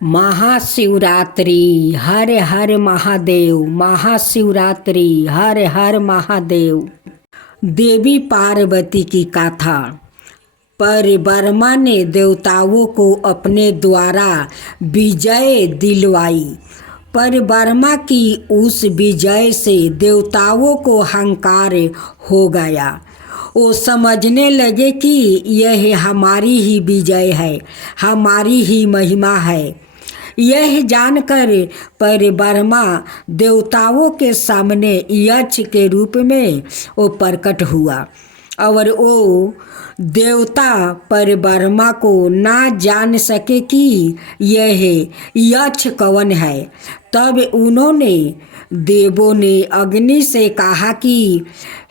महाशिवरात्रि हर हर महादेव। महाशिवरात्रि हर हर महादेव। देवी पार्वती की गाथा। परब्रह्मा ने देवताओं को अपने द्वारा विजय दिलवाई। परब्रह्मा की उस विजय से देवताओं को अहंकार हो गया। वो समझने लगे कि यह हमारी ही विजय है, हमारी ही महिमा है। यह जानकर परब्रह्मा देवताओं के सामने यक्ष के रूप में वो प्रकट हुआ और वो देवता परब्रह्मा को ना जान सके कि यह यक्ष कौन है। तब उन्होंने देवों ने अग्नि से कहा कि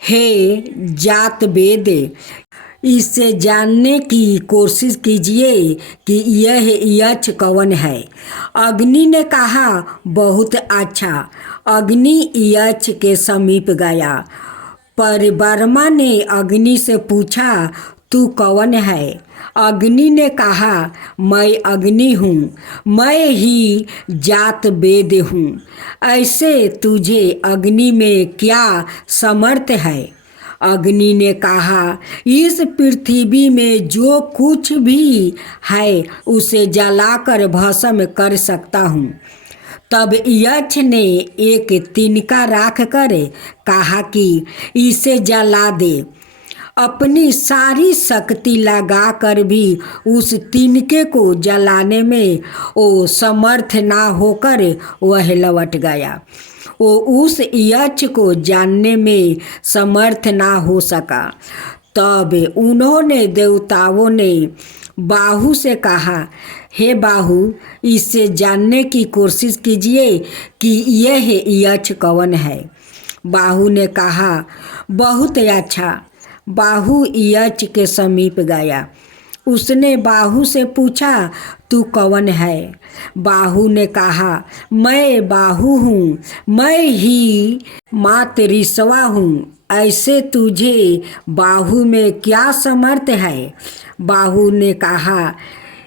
हे जात वेद, इसे जानने की कोशिश कीजिए कि यह यक्ष कौन है। अग्नि ने कहा, बहुत अच्छा। अग्नि यक्ष के समीप गया। परब्रह्मा ने अग्नि से पूछा, तू कौन है? अग्नि ने कहा, मैं अग्नि हूँ, मैं ही जात वेद हूँ। ऐसे तुझे अग्नि में क्या समर्थ है? अग्नि ने कहा, इस पृथ्वी में जो कुछ भी है उसे जलाकर भस्म कर सकता हूँ। तब यक्ष ने एक तिनका राख कर कहा कि इसे जला दे। अपनी सारी शक्ति लगाकर भी उस तिनके को जलाने में वो समर्थ ना होकर वह लौट गया। वो उस यक्ष को जानने में समर्थ ना हो सका। तब उन्होंने देवताओं ने बाहु से कहा, हे बाहु, इससे जानने की कोशिश कीजिए कि यह यक्ष कौन है। बाहु ने कहा, बहुत अच्छा। बाहु यक्ष के समीप गया। उसने बाहु से पूछा, तू कौन है? बाहु ने कहा, मैं बाहु हूँ, मैं ही मातरिश्वा हूँ। ऐसे तुझे बाहु में क्या समर्थ है? बाहु ने कहा,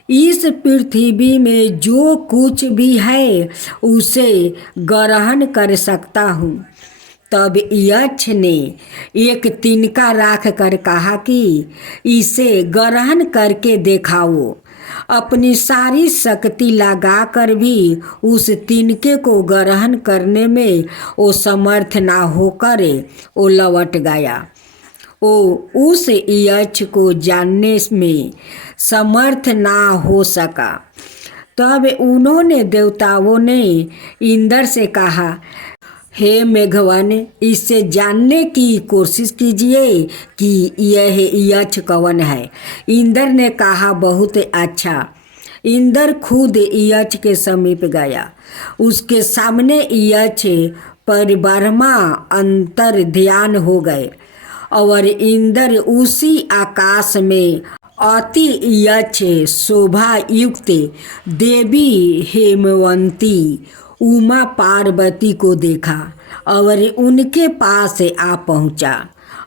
इस पृथ्वी में जो कुछ भी है उसे ग्रहण कर सकता हूँ। तब यक्ष ने एक तिनका राख कर कहा कि इसे ग्रहण करके दिखाओ। अपनी सारी शक्ति लगाकर भी उस तिनके को ग्रहण करने में वो समर्थ ना होकर वो लौट गया। वो उस यक्ष को जानने में समर्थ ना हो सका। तब उन्होंने देवताओं ने इंद्र से कहा, हे मेघवन, इससे जानने की कोशिश कीजिए कि यह यक्ष कौन है। इंद्र ने कहा, बहुत अच्छा। इंद्र खुद यक्ष के समीप गया। उसके सामने यक्ष परब्रह्मा अंतर ध्यान हो गए और इंद्र उसी आकाश में अति यक्ष शोभा युक्त देवी हेमवंती उमा पार्वती को देखा और उनके पास आ पहुँचा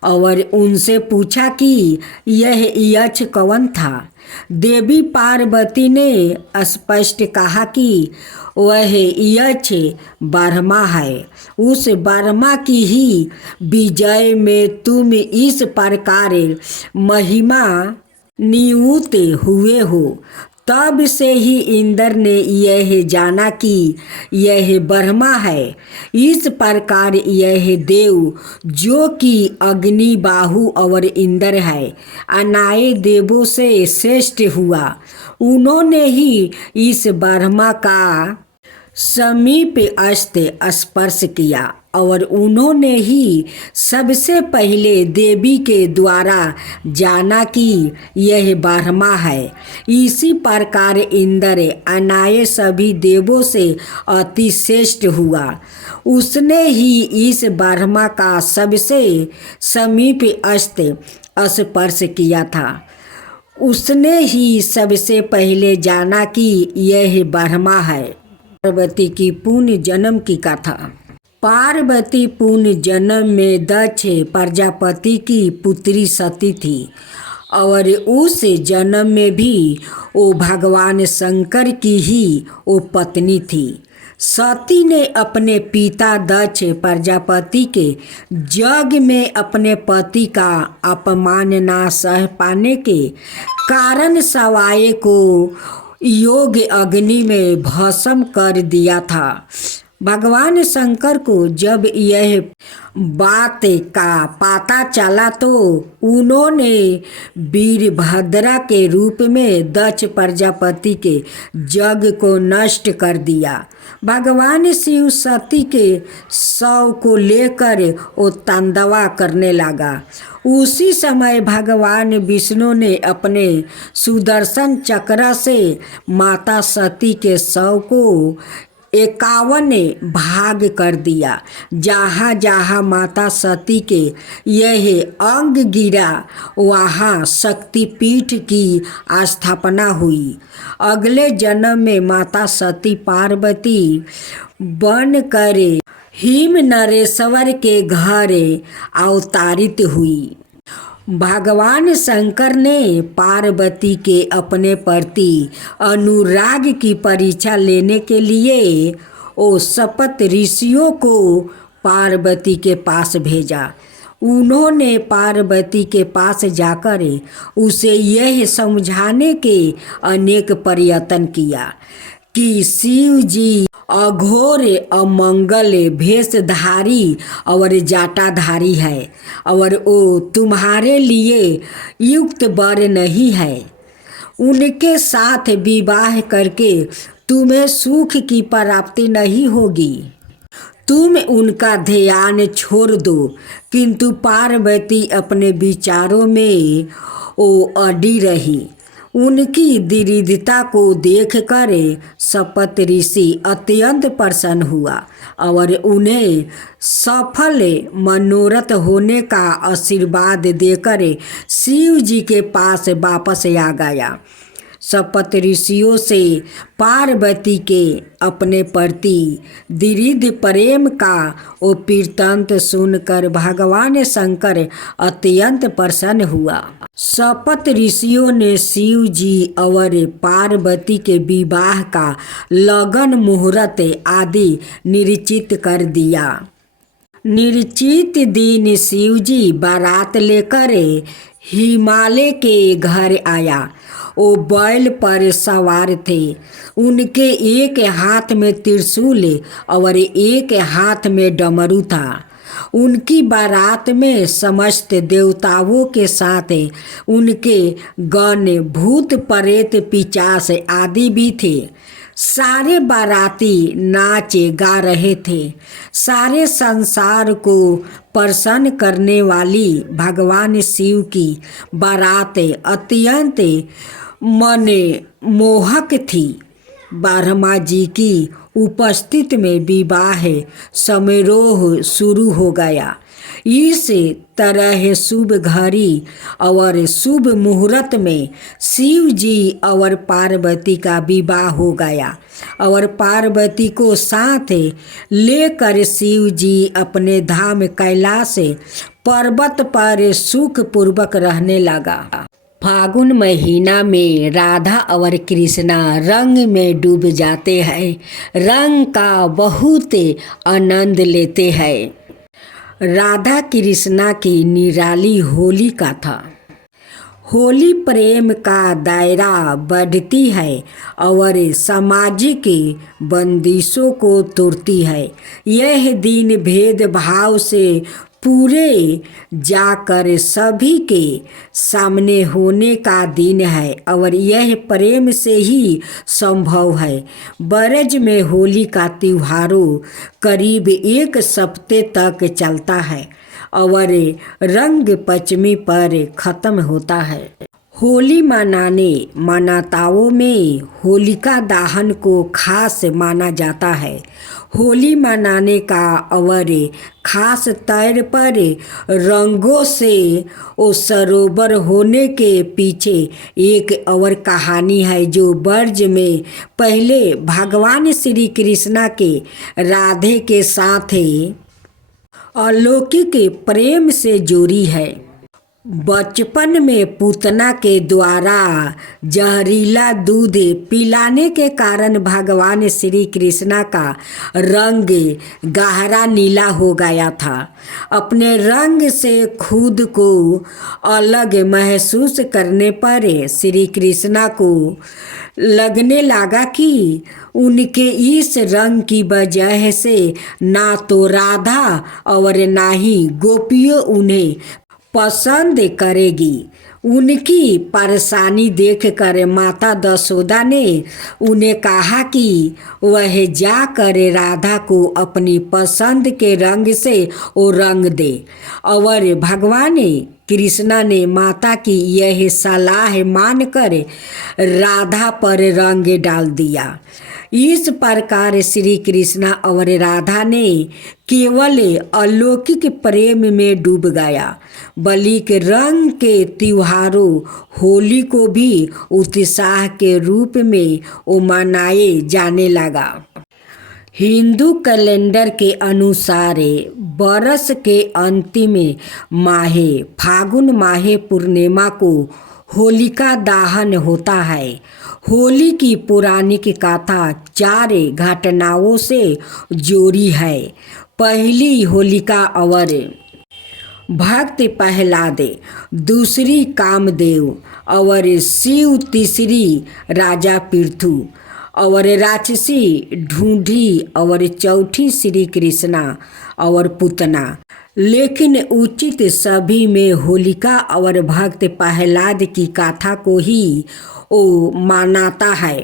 और उनसे पूछा कि यह यक्ष कौन था। देवी पार्वती ने स्पष्ट कहा कि वह यक्ष ब्रह्मा है। उस ब्रह्मा की ही विजय में तुम इस प्रकार महिमा नियुक्त हुए हो। तब से ही इंद्र ने यह जाना कि यह ब्रह्मा है। इस प्रकार यह देव जो कि अग्नि, बाहु और इंद्र है, अनाय देवों से श्रेष्ठ हुआ। उन्होंने ही इस ब्रह्मा का समीप अस्थ स्पर्श किया और उन्होंने ही सबसे पहले देवी के द्वारा जाना कि यह ब्रह्मा है। इसी प्रकार इंद्र अनाय सभी देवों से अति श्रेष्ठ हुआ। उसने ही इस ब्रह्मा का सबसे समीप अस्थ स्पर्श किया था। उसने ही सबसे पहले जाना कि यह ब्रह्मा है। पार्वती की पुण्य जन्म की कथा। पार्वती पुण्य जन्म में दक्ष प्रजापति की पुत्री सती थी और उस जन्म में भी वो भगवान शंकर की ही वो पत्नी थी। सती ने अपने पिता दक्ष प्रजापति के यज्ञ में अपने पति का अपमान ना सह पाने के कारण सवाए को योग अग्नि में भस्म कर दिया था। भगवान शंकर को जब यह बात का पता चला तो उन्होंने वीरभद्रा के रूप में दक्ष प्रजापति के यज्ञ को नष्ट कर दिया। भगवान शिव सती के शव को लेकर वो तांडवा करने लगा। उसी समय भगवान विष्णु ने अपने सुदर्शन चक्र से माता सती के शव को 51 भाग कर दिया। जहाँ जहाँ माता सती के यह अंग गिरा वहाँ शक्तिपीठ की स्थापना हुई। अगले जन्म में माता सती पार्वती बनकर हिम नरेश्वर के घर अवतारित हुई। भगवान शंकर ने पार्वती के अपने प्रति अनुराग की परीक्षा लेने के लिए वो सप्त ऋषियों को पार्वती के पास भेजा। उन्होंने पार्वती के पास जाकर उसे यह समझाने के अनेक प्रयत्न किया कि शिव जी अघोर अमंगल भेषधारी और जाटाधारी है और वो तुम्हारे लिए युक्त वर नहीं है। उनके साथ विवाह करके तुम्हें सुख की प्राप्ति नहीं होगी। तुम उनका ध्यान छोड़ दो। किंतु पार्वती अपने विचारों में वो अड़ी रही। उनकी दृढ़ता को देखकर सप्त ऋषि अत्यंत प्रसन्न हुआ और उन्हें सफल मनोरथ होने का आशीर्वाद देकर शिव जी के पास वापस आ गया। सप्त ऋषियों से पार्वती के अपने प्रति दृढ़ प्रेम का वो वृत्तांत सुनकर भगवान शंकर अत्यंत प्रसन्न हुआ। सप्त ऋषियों ने शिव जी और पार्वती के विवाह का लगन मुहूर्त आदि निश्चित कर दिया। निश्चित दिन शिव जी बारात लेकर हिमालय के घर आया। वो बैल पर सवार थे। उनके एक हाथ में त्रिशूल और एक हाथ में डमरू था। उनकी बारात में समस्त देवताओं के साथ उनके गण भूत प्रेत पिशाच आदि भी थे। सारे बाराती नाचे गा रहे थे। सारे संसार को प्रसन्न करने वाली भगवान शिव की बारात अत्यंत मन मोहक थी। ब्रह्मा जी की उपस्थिति में विवाह समारोह शुरू हो गया। इस तरह शुभ घड़ी और शुभ मुहूर्त में शिव जी और पार्वती का विवाह हो गया और पार्वती को साथ लेकर शिव जी अपने धाम कैलाश पर्वत पर सुखपूर्वक रहने लगा। फागुन महीना में राधा और कृष्णा रंग में डूब जाते हैं। रंग का बहुत आनंद लेते हैं। राधा कृष्णा की निराली होली का था। होली प्रेम का दायरा बढ़ती है और सामाजिक बंदिशों को तोड़ती है। यह दिन भेदभाव से पूरे जाकर सभी के सामने होने का दिन है और यह प्रेम से ही संभव है। ब्रज में होली का त्योहारों करीब 1 सप्ताह तक चलता है और रंग पंचमी पर खत्म होता है। होली मनाने मान्यताओं में होलिका दहन को खास माना जाता है। होली मनाने का और खास तौर पर रंगों से वो सरोवर होने के पीछे एक और कहानी है जो ब्रज में पहले भगवान श्री कृष्णा के राधे के साथ अलौकिक प्रेम से जुड़ी है। बचपन में पूतना के द्वारा जहरीला दूध पिलाने के कारण भगवान श्री कृष्णा का रंग गहरा नीला हो गया था। अपने रंग से खुद को अलग महसूस करने पर श्री कृष्णा को लगने लगा कि उनके इस रंग की वजह से ना तो राधा और ना ही गोपियों उन्हें पसंद करेगी। उनकी परेशानी देखकर माता दशोदा ने उन्हें कहा कि वह जाकर राधा को अपनी पसंद के रंग से वो रंग दे, और भगवान कृष्णा ने माता की यह सलाह मानकर राधा पर रंग डाल दिया। इस प्रकार श्री कृष्णा और राधा ने केवल अलौकिक प्रेम में डूब गया। बलि के रंग के त्योहारों होली को भी उत्साह के रूप में वो मनाए जाने लगा। हिंदू कैलेंडर के अनुसार बरस के अंतिम माह फागुन माह पूर्णिमा को होलिका दहन होता है। होली की पौराणिक कथा 4 घटनाओं से जोड़ी है। पहली होलिका और भक्त प्रहलाद, दूसरी कामदेव और शिव, तीसरी राजा पृथु और राक्षसी ढूंढी और चौथी श्री कृष्णा और पूतना। लेकिन उचित सभी में होलिका और भक्त प्रहलाद की कथा को ही वो मानता है,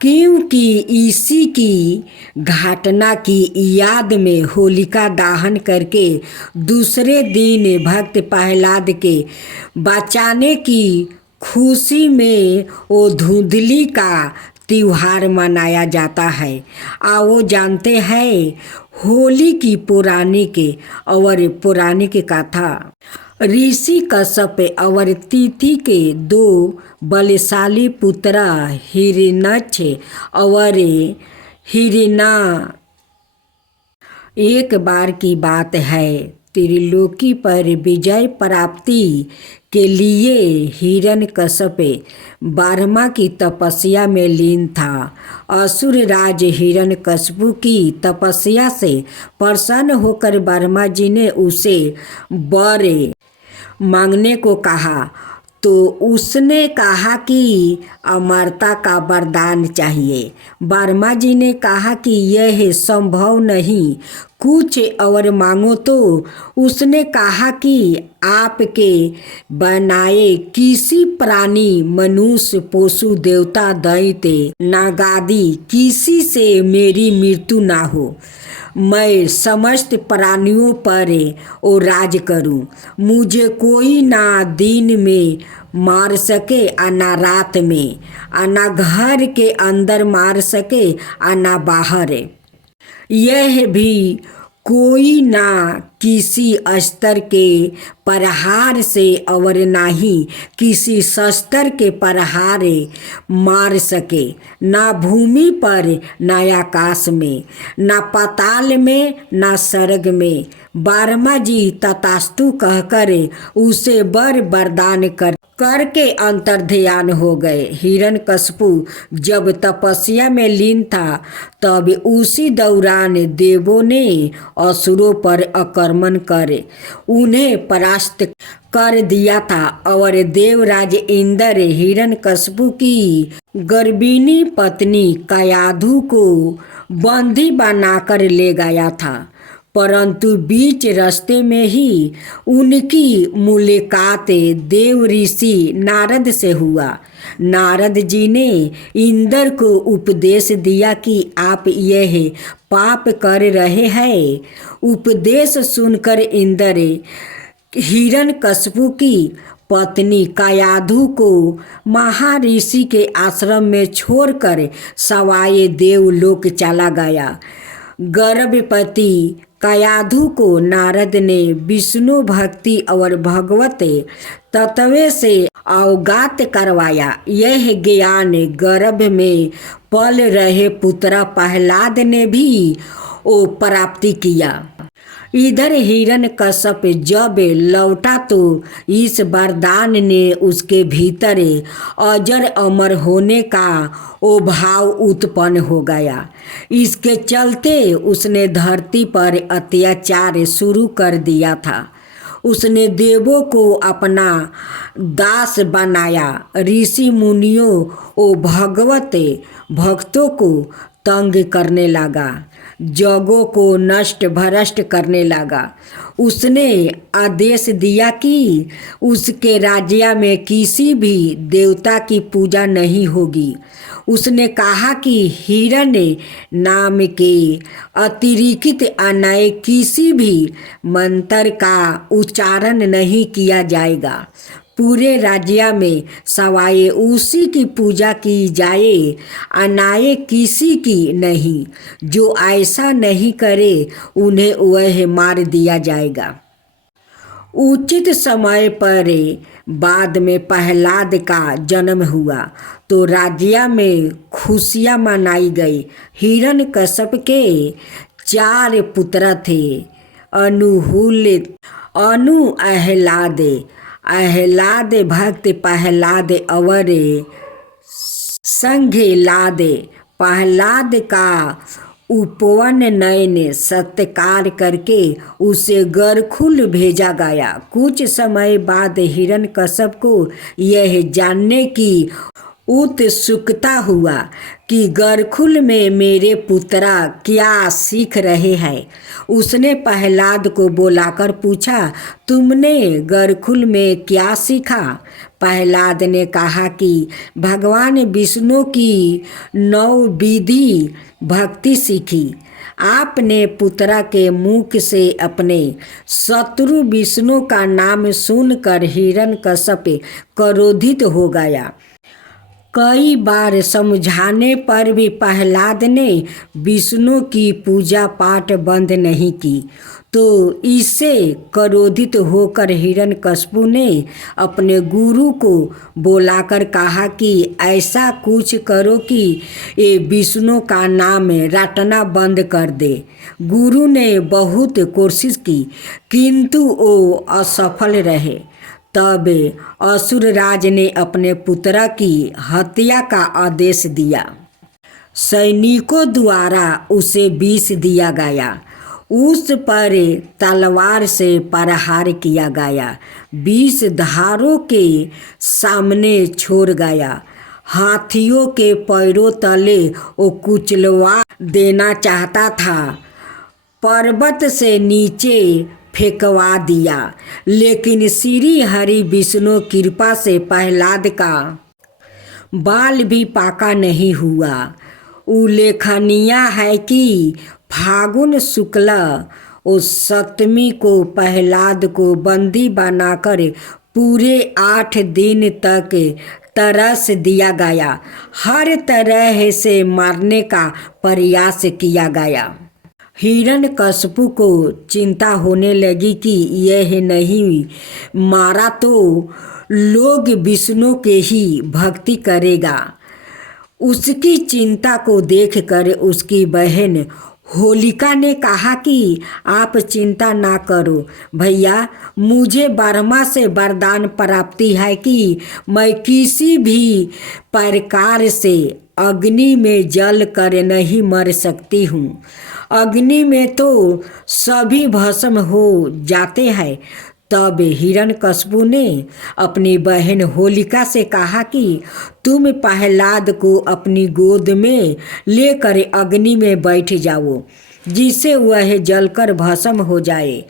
क्योंकि इसी की घटना की याद में होलिका दहन करके दूसरे दिन भक्त प्रहलाद के बचाने की खुशी में वो धुंधली का त्योहार मनाया जाता है। आओ जानते हैं होली की पौराणिक कथा। ऋषि कश्यप और तिथि के 2 बलशाली पुत्र हिरण्यक्ष और हिरण्या। एक बार की बात है, त्रिलोकी पर विजय प्राप्ति के लिए हिरण्यकश्यप ब्रह्मा की तपस्या में लीन था। असुर राज हिरण्यकश्यप की तपस्या से प्रसन्न होकर ब्रह्मा जी ने उसे वर मांगने को कहा, तो उसने कहा कि अमरता का वरदान चाहिए। ब्रह्मा जी ने कहा कि यह संभव नहीं, कुछ और मांगो। तो उसने कहा कि आपके बनाए किसी प्राणी, मनुष्य, पशु, देवता, दैत्य, नागादि किसी से मेरी मृत्यु ना हो। मैं समस्त प्राणियों पर ओ राज करूं। मुझे कोई ना दिन में मार सके और ना रात में, और ना घर के अंदर मार सके और ना बाहर। यह भी कोई ना किसी अस्त्र के प्रहार से और ना ही किसी शस्त्र के प्रहार मार सके, ना भूमि पर, ना आकाश में, ना पाताल में, ना स्वर्ग में। ब्रह्मा जी तथास्तु कहकर उसे वरदान करके अंतर्ध्यान हो गए। हिरण्यकश्यपु जब तपस्या में लीन था, तब उसी दौरान देवों ने असुरों पर आक्रमण कर उन्हें परास्त कर दिया था, और देवराज इंद्र हिरण्यकश्यपु की गर्भिणी पत्नी कायाधु को बंदी बनाकर ले गया था। परंतु बीच रास्ते में ही उनकी मुलाकात देव ऋषि नारद से हुआ। नारद जी ने इंद्र को उपदेश दिया कि आप यह पाप कर रहे हैं। उपदेश सुनकर इंद्र हिरण्यकश्यपु की पत्नी कायाधु को महर्षि के आश्रम में छोड़कर सवाए देवलोक चला गया। गर्भवती कायाधु को नारद ने विष्णु भक्ति और भगवत तत्व से अवगत करवाया। यह ज्ञान गर्भ में पल रहे पुत्र प्रहलाद ने भी वो प्राप्ति किया। इधर हिरण्यकश्यप जब लौटा तो इस वरदान ने उसके भीतर अजर अमर होने का वो भाव उत्पन्न हो गया। इसके चलते उसने धरती पर अत्याचार शुरू कर दिया था। उसने देवों को अपना दास बनाया, ऋषि मुनियों और भगवत भक्तों को तंग करने लगा, जगों को नष्ट भ्रष्ट करने लगा। उसने आदेश दिया कि उसके राज्य में किसी भी देवता की पूजा नहीं होगी। उसने कहा कि हिरण्य नाम के अतिरिक्त अन्य किसी भी मंत्र का उच्चारण नहीं किया जाएगा। पूरे राज्य में सवाए उसी की पूजा की जाए, अन्य किसी की नहीं। जो ऐसा नहीं करे उन्हें वह मार दिया जाएगा। उचित समय पर बाद में प्रहलाद का जन्म हुआ तो राज्य में खुशियाँ मनाई गई। हिरण्यकश्यप के 4 पुत्र थे, अनु, अहलाद भक्त प्रहलाद और संघलाद। प्रहलाद का उपवन नयन सत्कार करके उसे गरखुल भेजा गया। कुछ समय बाद हिरण्यकश्यप को यह जानने की उत्सुकता हुआ कि गरखुल में मेरे पुत्रा क्या सीख रहे हैं। उसने प्रहलाद को बुलाकर पूछा, तुमने गरखुल में क्या सीखा? प्रहलाद ने कहा कि भगवान विष्णु की 9 विधि भक्ति सीखी। आपने पुत्रा के मुख से अपने शत्रु विष्णु का नाम सुनकर हिरण्यकश्यप क्रोधित हो गया। कई बार समझाने पर भी प्रहलाद ने विष्णु की पूजा पाठ बंद नहीं की, तो इससे क्रोधित होकर हिरण्यकश्यप ने अपने गुरु को बुलाकर कहा कि ऐसा कुछ करो कि ये विष्णु का नाम रटना बंद कर दे। गुरु ने बहुत कोशिश की किंतु वो असफल रहे। तब असुरराज ने अपने पुत्र की हत्या का आदेश दिया। सैनिकों द्वारा उसे विष दिया गया। उस पर तलवार से प्रहार किया गया। विष धारों के सामने छोड़ गया। हाथियों के पैरों तले वो कुचलवा देना चाहता था। पर्वत से नीचे फेंकवा दिया, लेकिन श्री हरि विष्णु कृपा से प्रहलाद का बाल भी पाका नहीं हुआ। उल्लेखनीय है कि फागुन शुक्ल और 7वीं को प्रहलाद को बंदी बनाकर पूरे 8 दिन तक तरस दिया गया। हर तरह से मारने का प्रयास किया गया। हिरण्यकश्यप को चिंता होने लगी कि यह नहीं मारा तो लोग विष्णु के ही भक्ति करेगा। उसकी चिंता को देखकर उसकी बहन होलिका ने कहा कि आप चिंता ना करो भैया, मुझे ब्रह्मा से वरदान प्राप्ति है कि मैं किसी भी प्रकार से अग्नि में जल कर नहीं मर सकती हूँ। अग्नि में तो सभी भस्म हो जाते हैं। तब हिरण्यकश्यप ने अपनी बहन होलिका से कहा कि तुम प्रहलाद को अपनी गोद में लेकर अग्नि में बैठ जाओ, जिससे वह जलकर भस्म हो जाए।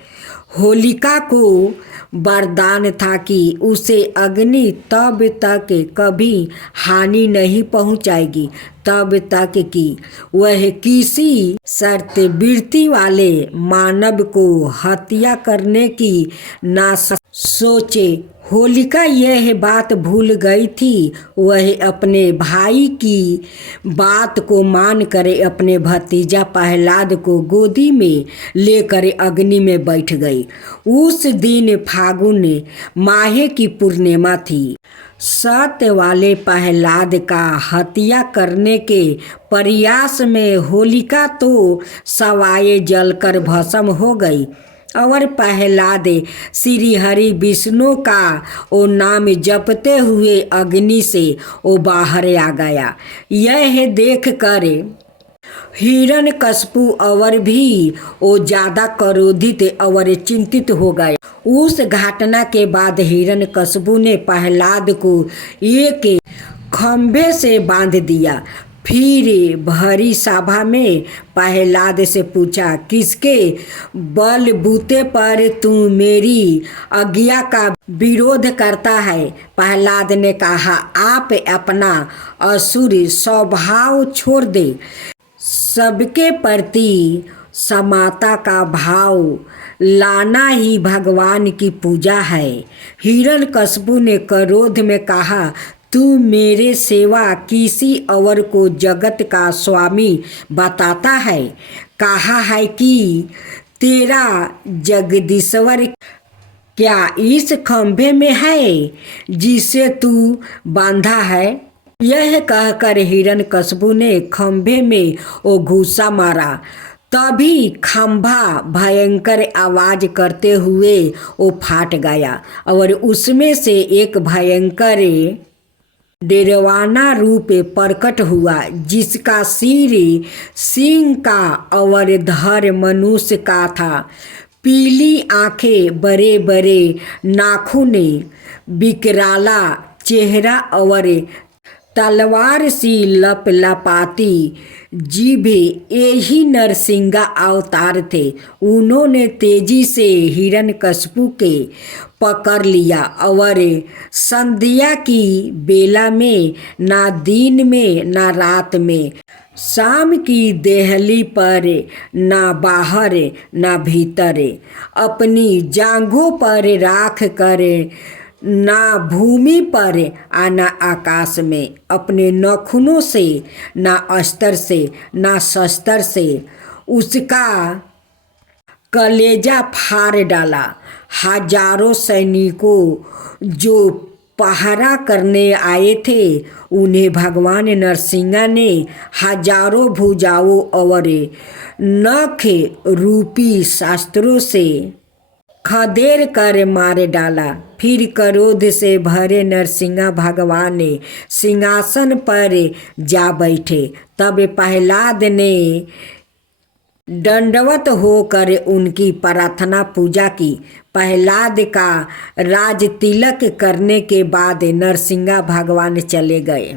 होलिका को वरदान था कि उसे अग्नि तब तक कभी हानि नहीं पहुंचाएगी तब तक कि वह किसी शर्त वृत्ति वाले मानव को हत्या करने की ना सोचे। होलिका यह बात भूल गई थी। वह अपने भाई की बात को मानकर अपने भतीजा प्रहलाद को गोदी में लेकर अग्नि में बैठ गई। उस दिन फागुन माह की पूर्णिमा थी। सत्य वाले प्रहलाद का हत्या करने के प्रयास में होलिका तो सवाए जलकर भस्म हो गई। और प्रहलाद श्री हरि विष्णु का वो नाम जपते हुए अग्नि से वो बाहर आ गया। यह देख कर हिरण्यकशिपु और भी वो ज्यादा क्रोधित और चिंतित हो गए। उस घटना के बाद हिरण्यकशिपु ने प्रहलाद को एक खंभे से बांध दिया। फिर भरी सभा में प्रहलाद से पूछा, किसके बलबूते पर तू मेरी आज्ञा का विरोध करता है? प्रहलाद ने कहा, आप अपना असुर स्वभाव छोड़ दे। सबके प्रति समता का भाव लाना ही भगवान की पूजा है। हिरण्यकशिपु ने क्रोध में कहा, तू मेरे सेवा किसी और को जगत का स्वामी बताता है। कहा है कि तेरा जगदीश्वर क्या इस खंभे में है जिसे तू बांधा है? यह कहकर हिरण्यकशिपु ने खंभे में वो घूसा मारा। तभी खंभा भयंकर आवाज करते हुए वो फाट गया और उसमें से एक भयंकर डेरवाना रूप प्रकट हुआ, जिसका सिर सिंह का और धड़ मनुष्य का था। पीली आंखें, बड़े बड़े नाखून, विकराला चेहरा और तलवार सी लपलपाती जीभ, यही नरसिंह अवतार थे। उन्होंने तेजी से हिरण्यकशिपु के पकड़ लिया और संध्या की बेला में, ना दिन में ना रात में, शाम की देहली पर, ना बाहर ना भीतर, अपनी जांघों पर राख कर, ना भूमि पर ना आकाश में, अपने नाखूनों से ना अस्त्र से ना शस्त्र से उसका कलेजा फाड़ डाला। हजारों सैनिकों जो पहरा करने आए थे, उन्हें भगवान नरसिंह ने हजारों भुजाओं और नख रूपी शास्त्रों से खदेड़ कर मार डाला। फिर क्रोध से भरे नरसिंह भगवान सिंहासन पर जा बैठे। तब प्रहलाद ने दंडवत होकर उनकी प्रार्थना पूजा की। प्रहलाद का राज तिलक करने के बाद नरसिंह भगवान चले गए।